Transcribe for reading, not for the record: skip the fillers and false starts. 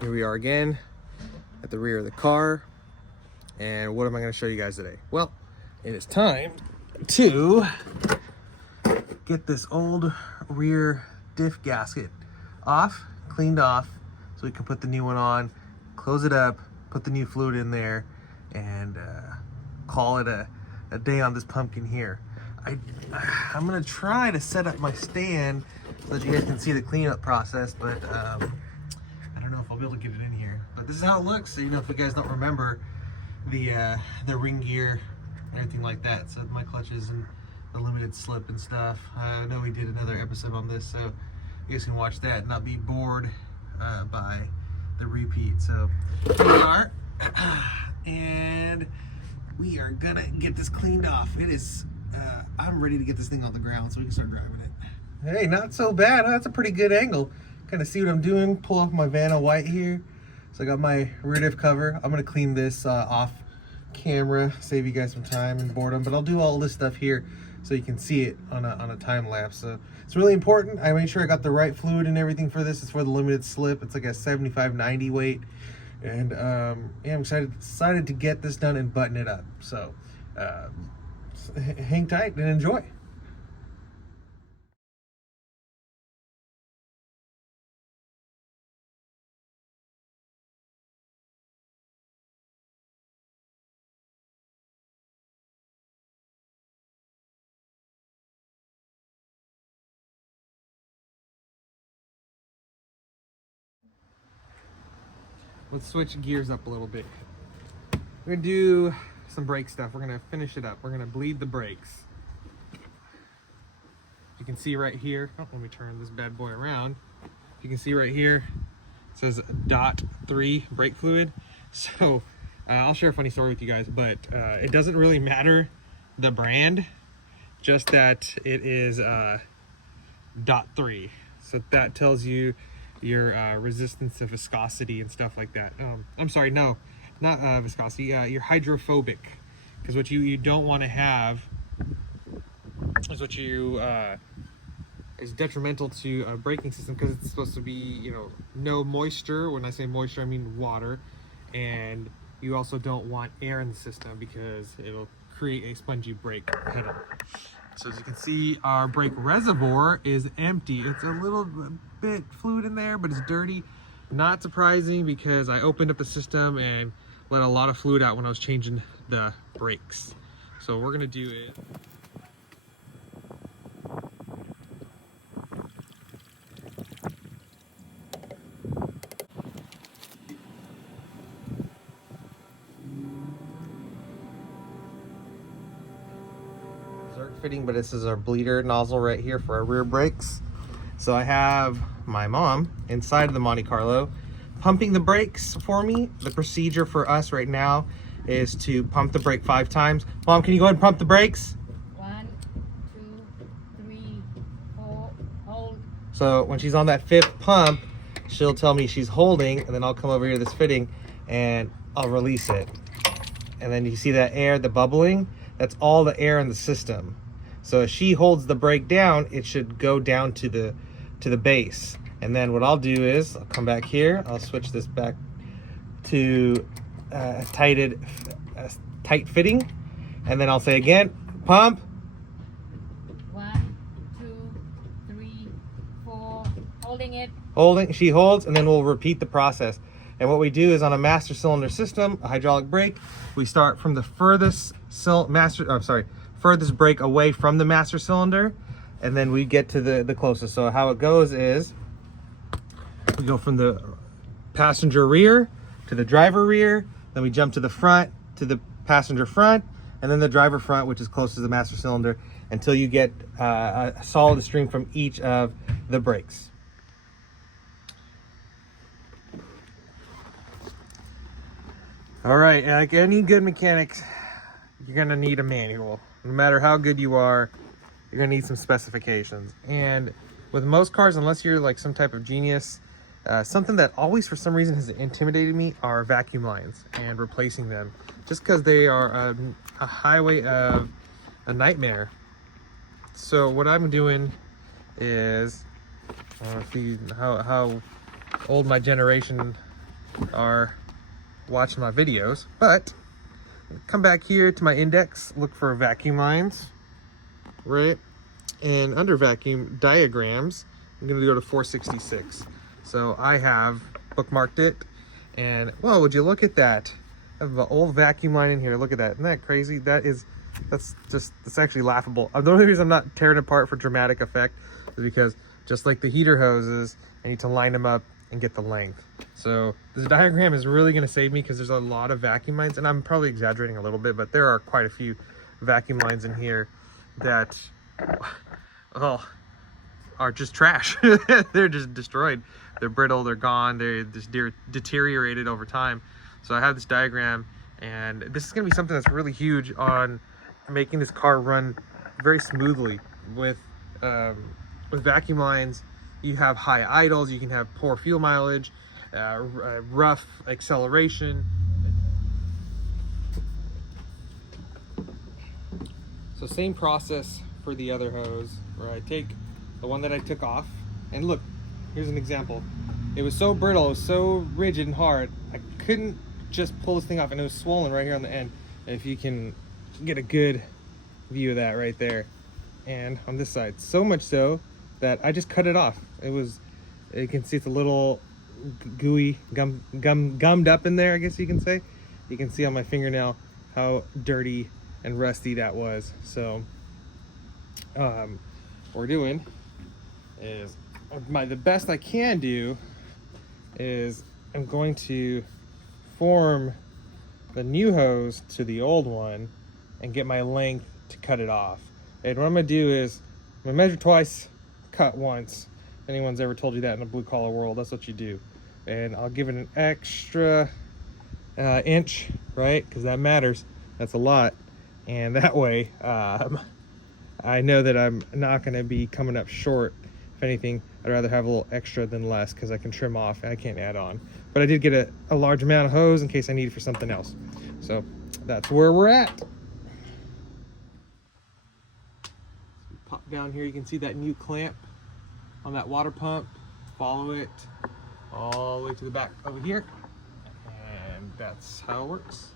Here we are again at the rear of the car. And what am I going to show you guys today? Well, it is time to get this old rear diff gasket off, cleaned off, so we can put the new one on, close it up, put the new fluid in there, and call it a day on this pumpkin here. I'm gonna try to set up my stand so that you guys can see the cleanup process, but I don't know if I'll be able to get it in here. But this is how it looks, so you know, if you guys don't remember the ring gear, everything like that. So my clutches and the limited slip and stuff. I know we did another episode on this, so you guys can watch that and not be bored by the repeat. So here we are, and we are gonna get this cleaned off. It is, I'm ready to get this thing on the ground so we can start driving it. Hey, not so bad. That's a pretty good angle. Kind of see what I'm doing. Pull off my Vanna white here. So I got my rear diff cover. I'm gonna clean this off camera, save you guys some time and boredom, but I'll do all this stuff here so you can see it on a time lapse. So it's really important. I made sure I got the right fluid and everything for this. It's for the limited slip. It's like a 75-90 weight, and yeah, I'm excited to get this done and button it up. So hang tight and enjoy. Let's switch gears up a little bit. We're gonna do some brake stuff. We're gonna finish it up. We're gonna bleed the brakes. You can see right here, oh, let me turn this bad boy around. You can see right here, it says .3 brake fluid. So I'll share a funny story with you guys, but it doesn't really matter the brand, just that it is .3. So that tells you your resistance to viscosity and stuff like that. I'm sorry, no, not viscosity, you're hydrophobic, because what you don't want to have is what you is detrimental to a braking system, because it's supposed to be, you know, no moisture. When I say moisture, I mean water, and you also don't want air in the system because it'll create a spongy brake pedal. So as you can see, our brake reservoir is empty. It's a little bit fluid in there, but it's dirty. Not surprising, because I opened up the system and let a lot of fluid out when I was changing the brakes. So we're gonna do it. Fitting, but this is our bleeder nozzle right here for our rear brakes. So I have my mom inside of the Monte Carlo pumping the brakes for me. The procedure for us right now is to pump the brake 5 times. Mom, can you go ahead and pump the brakes? 1, 2, 3, 4, hold. So when she's on that 5th pump, she'll tell me she's holding, and then I'll come over here to this fitting and I'll release it. And then you see that air, the bubbling, that's all the air in the system. So as she holds the brake down, it should go down to the base. And then what I'll do is I'll come back here. I'll switch this back to tight fitting, and then I'll say again, pump. 1, 2, 3, 4, holding it. Holding. She holds, and then we'll repeat the process. And what we do is, on a master cylinder system, a hydraulic brake, we start from the furthest brake away from the master cylinder, and then we get to the closest. So how it goes is we go from the passenger rear to the driver rear, then we jump to the front to the passenger front, and then the driver front, which is close to the master cylinder, until you get a solid stream from each of the brakes. All right, like any good mechanics, you're gonna need a manual. No matter how good you are, you're gonna need some specifications. And with most cars, unless you're like some type of genius, something that always for some reason has intimidated me are vacuum lines and replacing them, just because they are a highway of a nightmare. So what I'm doing is, I don't know if how old my generation are watching my videos, but come back here to my index, look for vacuum lines, right? And under vacuum diagrams, I'm gonna go to 466. So I have bookmarked it, and well, would you look at that? I have an old vacuum line in here. Look at that. Isn't that crazy? That's actually laughable. The only reason I'm not tearing it apart for dramatic effect is because just like the heater hoses, I need to line them up and get the length. So this diagram is really going to save me because there's a lot of vacuum lines, and I'm probably exaggerating a little bit, but there are quite a few vacuum lines in here that, well, are just trash. They're just destroyed. They're brittle, they're gone, they're just deteriorated over time. So I have this diagram, and this is going to be something that's really huge on making this car run very smoothly. With vacuum lines, you have high idles, you can have poor fuel mileage, rough acceleration. So same process for the other hose, where I take the one that I took off, and look, here's an example. It was so brittle, it was so rigid and hard, I couldn't just pull this thing off, and it was swollen right here on the end. And if you can get a good view of that right there, and on this side, so much so that I just cut it off. You can see it's a little gooey, gummed up in there, I guess you can say. You can see on my fingernail how dirty and rusty that was. So what we're doing is, the best I can do is I'm going to form the new hose to the old one and get my length to cut it off. And what I'm gonna do is I'm gonna measure twice, cut once. If anyone's ever told you that in the blue collar world, that's what you do. And I'll give it an extra inch, right? Because that matters. That's a lot. And that way, I know that I'm not gonna be coming up short. If anything, I'd rather have a little extra than less, because I can trim off and I can't add on. But I did get a large amount of hose in case I need it for something else. So that's where we're at. Pop down here, you can see that new clamp on that water pump. Follow it all the way to the back over here. And that's how it works.